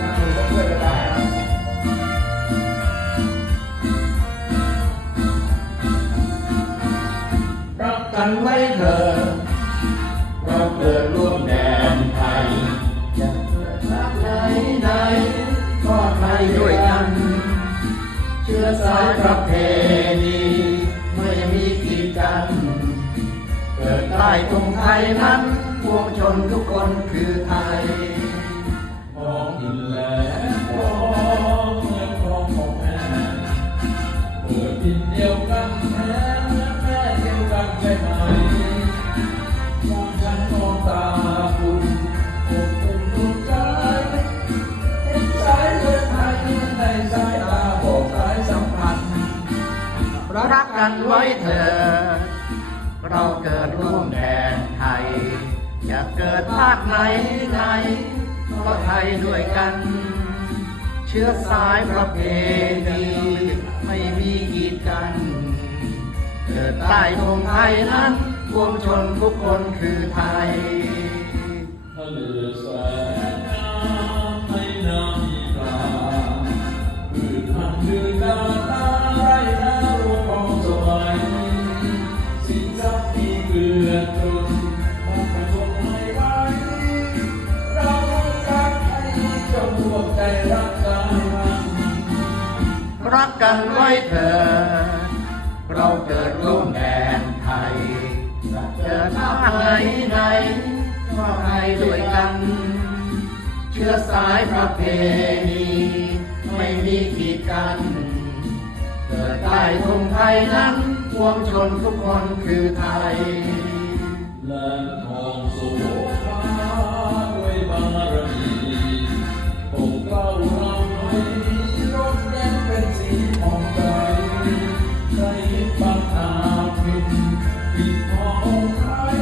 ถ้าถูกก็ช่วยกันได้ครับรักกันไว้เถิดเราเกิดร่วมแดนไทยจะเกิดรักไหนไหนก็ไทยด้วยกันเชื้อสายประเพณีไม่มีกีดกันเกิดใต้ธงไทยนั้นปวงชนทุกคนคือไทยมองอินแล้วมองเมืองครองของแม่เกิดดินเดียวกันแท้แม่เดียวกันใช่ไหมมองฉันมองตาคุณอบอุ่นดวงใจเห็นสายเลือดไทยในสายตาบอกสายสัมพันธ์รักกันไว้เถิดเราเกิดร่วมแดนไทยจะเกิดภาคไหนไหนก็ไทยด้วยกันเชื้อสายประเพณีไม่มีกีดกันเกิดใต้ธงไทยนั้นปวงชนทุกคนคือไทยทะเลแสนงามในน้ำมีปลาพืชพันธุ์ยืนดาตาไรน้ารวมของสมัยสิ่งศักดิ์ที่เกื้อจนมันประสบไม่ไหวเรารักไทยจงรวมใจรักกันรักกันไว้เถิดเราเกิดร่วมแดนไทยจะเกิดภาคไหนไหนก็ไทยด้วยกันเชื้อสายประเพณีไม่มีขีดกันเกิดใต้ธงไทยนั้นปวงชนทุกคนคือไทยแหลมทองโสภาด้วยบารมีปกเกล้าเราหน่อยร่มเย็นเป็นสีของใจใจบังอาจผิดผิดของไทย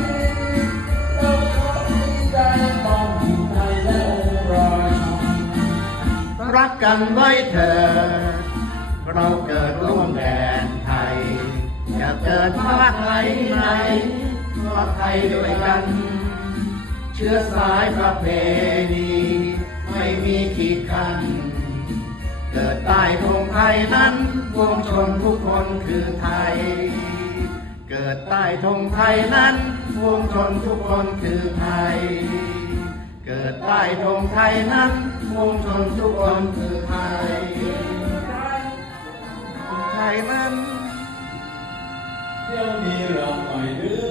เราขอดีใจมองถึงไทยและองค์ราชันรักกันไว้เถิดเราเกิดร่วมแดนไทยจะเกิดภาคไหนไหนก็ไทยด้วยกันเชื้อสายประเพณีไม่มีขีดขันเกิดใต้ธงไทยนั้นปวงชนทุกคนคือไทยเกิดใต้ธงไทยนั้นปวงชนทุกคนคือไทยเกิดใต้ธงไทยนั้นปวงชนทุกคนคือไทยไทยนั้นเดี๋ยวนี้เราหน่อยดื้อ